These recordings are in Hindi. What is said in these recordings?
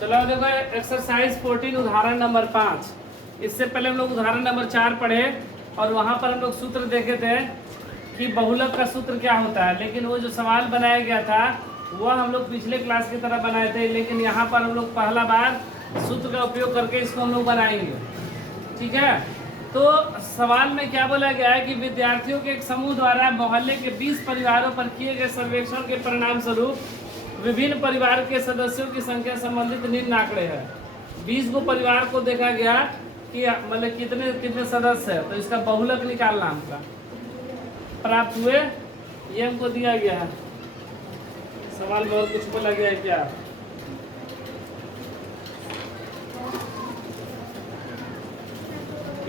चलो देखो एक्सरसाइज 14 उदाहरण नंबर 5। इससे पहले हम लोग उदाहरण नंबर 4 पढ़े और वहाँ पर हम लोग सूत्र देखे थे कि बहुलक का सूत्र क्या होता है, लेकिन वो जो सवाल बनाया गया था वह हम लोग पिछले क्लास की तरह बनाए थे, लेकिन यहाँ पर हम लोग पहला बार सूत्र का उपयोग करके इसको हम लोग बनाएंगे। ठीक है, तो सवाल में क्या बोला गया है कि विद्यार्थियों के एक समूह द्वारा मोहल्ले के 20 परिवारों पर किए गए सर्वेक्षण के परिणाम स्वरूप विभिन्न परिवार के सदस्यों की संख्या संबंधित निम्न आंकड़े हैं। 20 को परिवार को देखा गया कि मतलब कितने कितने सदस्य है, तो इसका बहुलक निकालना हमका प्राप्त हुए, ये हमको दिया गया है। सवाल में और कुछ बोला गया है क्या?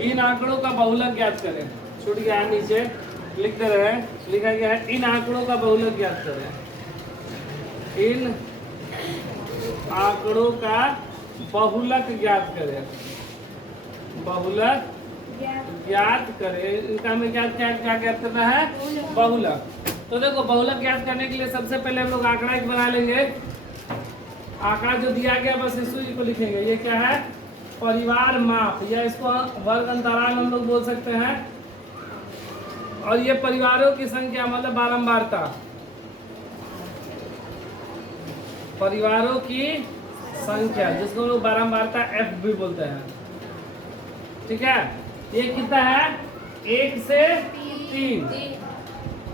इन आंकड़ों का बहुलक ज्ञात करें। छूट गया है, नीचे लिख दे रहे हैं, लिखा गया है इन आंकड़ों का बहुलक ज्ञात करें। इन आंकड़ों का बहुलक ज्ञात करें। बहुलक ज्ञात करें, इनका हमें क्या क्या क्या ज्ञात करना है? बहुलक। तो देखो बहुलक ज्ञात करने के लिए सबसे पहले हम लोग आंकड़ा एक बना लेंगे। आंकड़ा जो दिया गया बस इसी को लिखेंगे। ये क्या है? परिवार माप, या इसको वर्ग अंतराल हम लोग बोल सकते हैं। और ये परिवारों की संख्या मतलब बारंबारता, परिवारों की संख्या जिसको लोग बारंबारता एफ भी बोलते हैं। ठीक है, ये कितना है? 1 से 3,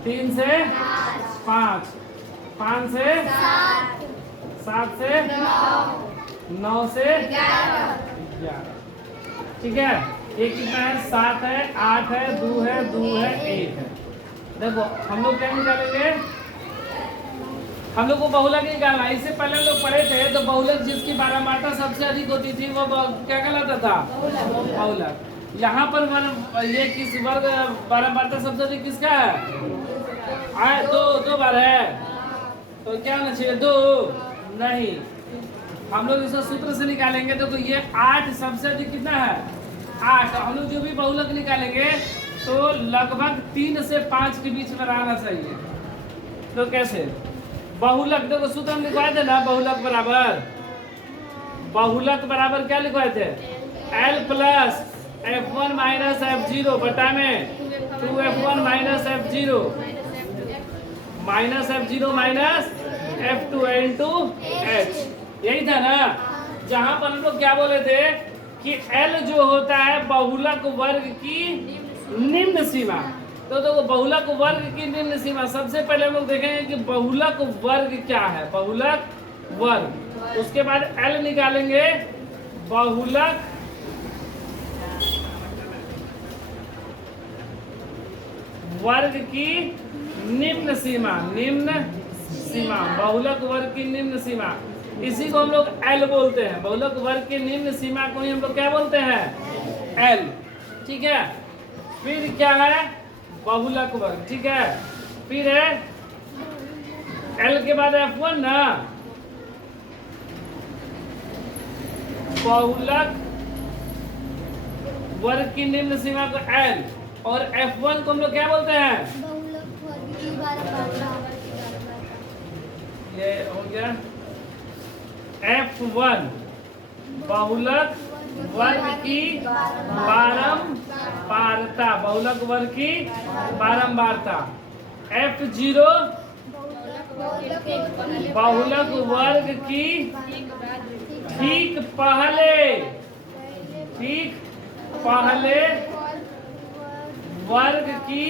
3 से 5, 5 से 7 से 9 से 11। ठीक है, ये कितना है? 7 है, 8 है, 2 है, 2 है, 1 है। देखो हम लोग क्या निकालेंगे? हम लोग को बहुलक निकालना। इससे पहले हम लोग पढ़े थे तो बहुलक जिसकी बारंबारता सबसे अधिक होती थी वो क्या कहलाता था? बहुलक। यहाँ पर ये किस वर्ग बारंबारता सबसे अधिक किसका है? दो बार है, तो क्या होना चाहिए? 2 नहीं, हम लोग इसको सूत्र से निकालेंगे। तो ये 8 सबसे अधिक कितना है? 8। हम लोग जो भी बहुलक निकालेंगे तो लगभग 3 से 5 के बीच में रहना चाहिए। तो कैसे बहुलक? देखो सूत्र हम लिखवाए थे ना, बहुलक बराबर क्या लिखवाए थे? L plus F1 minus F0 बटा में 2F1 minus F0 minus F0 minus F2 into H। यही था ना, जहां पर हम लोग क्या बोले थे कि L जो होता है बहुलक वर्ग की निम्न सीमा। तो बहुलक वर्ग की निम्न सीमा सबसे पहले हम लोग देखेंगे कि बहुलक वर्ग क्या है। बहुलक वर्ग, उसके बाद L निकालेंगे। बहुलक वर्ग की निम्न सीमा, निम्न सीमा, बहुलक वर्ग की निम्न सीमा, इसी को हम लोग L बोलते हैं। बहुलक वर्ग की निम्न सीमा को ही हम लोग क्या बोलते हैं? L। ठीक है, फिर क्या है? बहुलक वर्ग। ठीक है, फिर है L के बाद F1 ना, बहुलक वर्ग की निम्न सीमा को L, और F1 को हम लोग क्या बोलते हैं? ये हो गया F1, बहुलक वर्ग की बारंबारता, बहुलक वर्ग की बारंबारता। F0 बहुलक वर्ग की ठीक पहले वर्ग की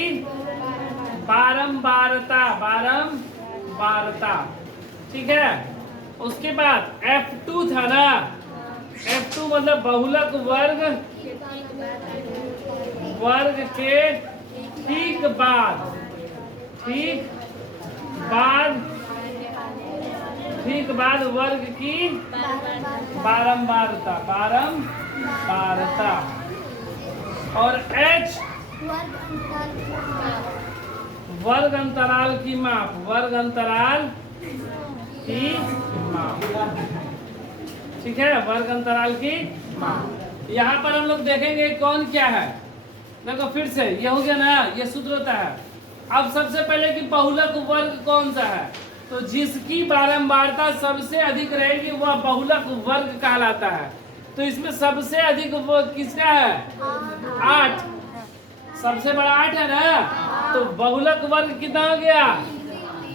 बारंबारता। ठीक है, उसके बाद F2 था ना, F2 मतलब बहुलक वर्ग के ठीक बाद वर्ग की बारंबारता। और H वर्ग अंतराल की माप, ठीक है, वर्ग अंतराल की माप। यहाँ पर हम लोग देखेंगे कौन क्या है। देखो फिर से ये हो गया ना, ये सूत्र होता है। अब सबसे पहले कि बहुलक वर्ग कौन सा है, तो जिसकी बारंबारता सबसे अधिक रहेगी वह बहुलक वर्ग कहलाता है। तो इसमें सबसे अधिक वो किसका है? 8। सबसे बड़ा 8 है ना, तो बहुलक वर्ग कितना हो गया?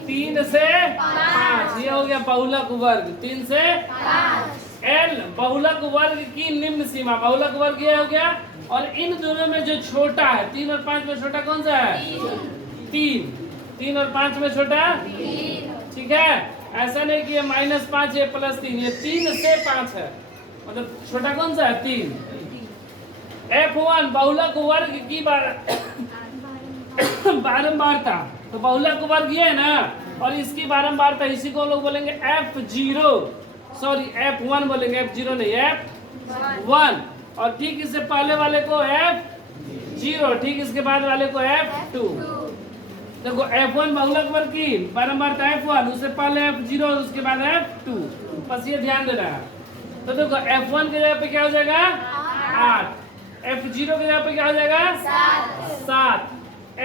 3 से 5। ये हो गया बहुलक वर्ग 3 से 5। एल बहुलक वर्ग की निम्न सीमा, बहुलक वर्ग ये हो गया। और इन दोनों में जो छोटा है, 3 और 5 में छोटा कौन सा है? 3 और 5 में छोटा 3। ठीक है, ऐसा नहीं कि ये -5 ये +3, ये 3 से 5 है, मतलब छोटा कौन सा है? 3। F1 बहुलक वर्ग की बारंबारता, तो बहुलक वर्ग ये है ना, और इसकी बारंबारता इसी को लोग बोलेंगे F1 बोलेंगे, F0 नहीं, F1। और ठीक इससे पहले वाले को F0, ठीक इसके बाद वाले को F2। देखो F1 बहुलक वर्ग की बारंबारता F1, उससे पहले F0, उसके बाद F2, बस ये ध्यान देना है। तो देखो F1 के जगह पे क्या हो जाएगा? 8। F0 के जगह पे क्या हो जाएगा? 7।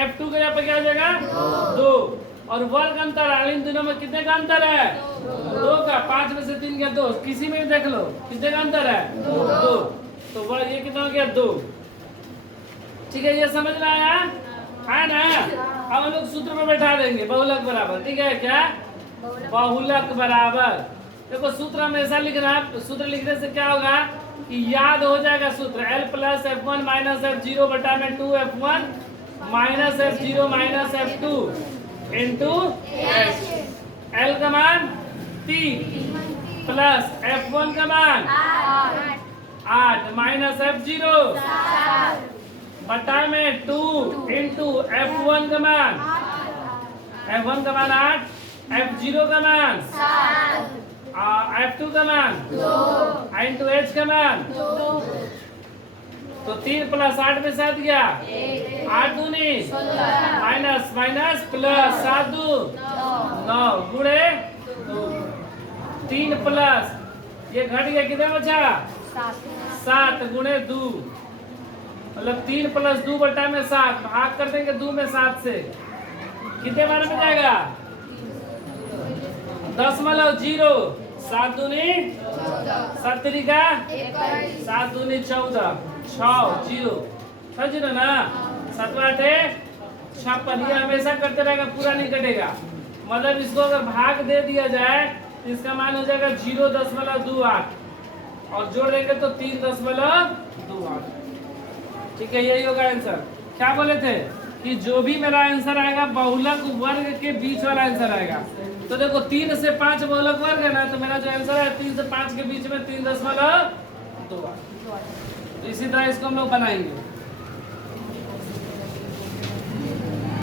F2 के जगह पे क्या हो जाएगा? 2। और वर्ग अंतर इन दोनों में कितने का अंतर है? 2 का। 5 में से 3 गया 2, किसी में भी देख लो कितने का अंतर है? 2। तो वर्ग ये कितना हो गया? 2। ठीक है, ये समझ में आया है ना? अब हम लोग सूत्र में बैठा देंगे बहुलक बराबर। ठीक है, क्या? बहुलक बराबर। देखो सूत्र हमेशा लिखना, सूत्र लिखने से क्या होगा कि याद हो जाएगा सूत्र। L + F1 - F0 बटा में 2F1 - F0 - F2 into H। L का मान 3 प्लस F1 का मान 8 माइनस F0 बटा में 2 इंटू F1 का मान 8, F0 का मान F2 का मान 2 इंटू H का मान 2। तो 3 + 8 में 7 गया, 8 दूनी माइनस प्लस 7 दू 9 गुणे 2। 3 प्लस ये घट गया, कितना बचा? 7 गुणे 2, मतलब 3 + 2 बटा में 7, भाग कर देंगे 2 में 7 से, कितने बार में जाएगा? 0.0। 7 दूनी 7 तरीका 7 दूनी 14, 6 0 ना, 7 8 56। ये हमेशा करते रहेगा, पूरा नहीं कटेगा। मतलब इसको अगर भाग दे दिया जाए तो इसका मान हो जाएगा 0.28 और जोड़ देंगे तो 3.28। ठीक है, यही होगा आंसर। क्या बोले थे कि जो भी मेरा आंसर आएगा बहुलक वर्ग के बीच वाला आंसर आएगा। तो देखो 3 से 5 बहुलक वर्ग है ना, तो मेरा जो आंसर है 3 से 5 के बीच में 3.28। इसी तरह इसको हम लोग बनाएंगे।